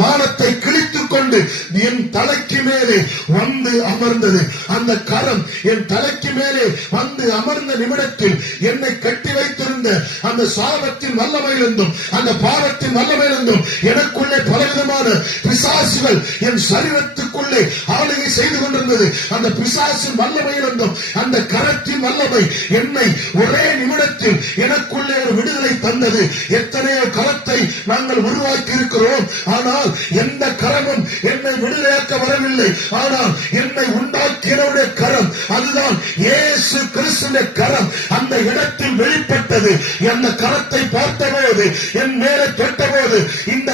வானத்தை கிழித்துக் கொண்டு என் தலைக்கு மேலே வந்து அமர்ந்தது. அந்த கரம் என் தலைக்கு மேலே வந்து அமர்ந்த நிமிடத்தில் என்னை கட்டி வைத்திருந்த அந்த சாபத்தின் வல்லமையிலிருந்தும் அந்த பாவத்தின் வல்லமையிலிருந்தும் எனக்குள்ளே பலவிதமான பிசாசுகள் என் சரீரத்துக்குள்ளே ஆளுகை செய்து கொண்டிருந்தது. அந்த பிசாசின் வல்லமையிலிருந்தும் அந்த கரத்தின் வல்லமை என்னை ஒரே நிமிடத்தில் எனக்குள்ளே ஒரு விடுதலை தந்தது. எத்தனையோ கரத்தை நாங்கள் உருவாக்கி இருக்கிறோம். ஆனால் எந்த கரமும் என்னை விடுதலையாக்க வரவில்லை. ஆனால் என்னை உண்டாக்கியவருடைய கரம், அதுதான் இயேசு கிறிஸ்துவின் கரம் அந்த இடத்தில் வெளிப்பட்டது. அந்த கரத்தை பார்த்தபோது, என் மேலே தொட்டபோது, இந்த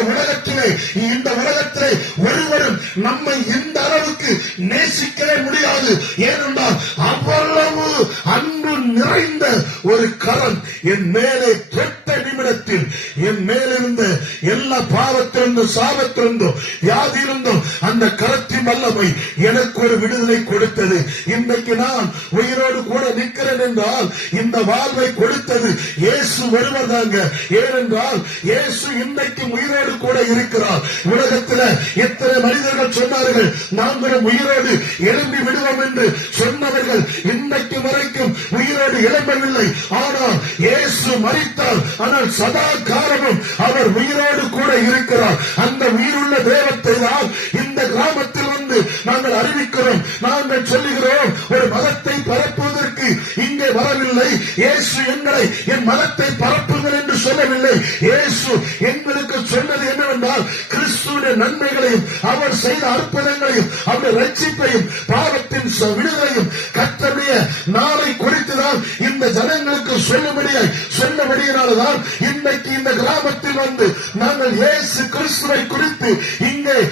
உலகத்திலே ஒருவரும் நம்மை இந்த அளவுக்கு நேசிக்கவே முடியாது. ஏனென்றால் அவ்வளவு அன்பு நிறைந்த ஒரு கரம் என் மேலே தொட்ட நிமிடத்தில் என் மேலிருந்த எல்லா பாவத்திலிருந்தும் சாபத்திலிருந்தும் வியாதியிருந்தும் அந்த கரத்தின் வல்லமை எனக்கு ஒரு விடுதலை கொடுத்தது. இன்றைக்கு நான் உயிரோடு கூட நிற்கிறேன் என்றால் இந்த வாழ்வை கொடுத்தது இயேசு ஒருவர் தாங்க. ஏனென்றால் இயேசு இன்றைக்கு உயிரோடு கூட இருக்கிறார். உலகத்தில் எத்தனை மனிதர்கள் சொன்னார்கள் நாங்களும் உயிரோடு எழும்பி விடுவோம் என்று சொன்னவர்கள் இன்றைக்கு வரைக்கும் உயிரோடு எழும்பவில்லை. ஆனால் இயேசு மரித்தார். ஆனால் சதா காலமும் அவர் உயிரோடு கூட இருக்கிறார். அந்த உயிருள்ள தேவத்தை தான் இந்த கிராமத்தில் வந்து நாங்கள் அறிவிக்கிறோம். நாங்கள் சொல்லுகிறோம், ஒரு மதத்தை பரப்புவதற்கு இங்கே வரவில்லை. இயேசு எங்களை என் மதத்தை பரப்புங்கள் என்று சொல்லவில்லை. இயேசு எங்களுக்கு சொன்னது என்னவென்றால் கிறிஸ்துவின் நன்மைகளையும் அவர் செய்த அற்புதங்களையும் அவருடைய ரட்சிப்பையும் பாவத்தின் விடுதலையும் கர்த்தருடைய நாளை குறித்துதான் இந்த ஜனங்களுக்கு சொன்னபடியினால்தான் இன்றைக்கு இந்த கிராமத்தில் வந்து நாங்கள் இயேசு கிறிஸ்துவை குறித்து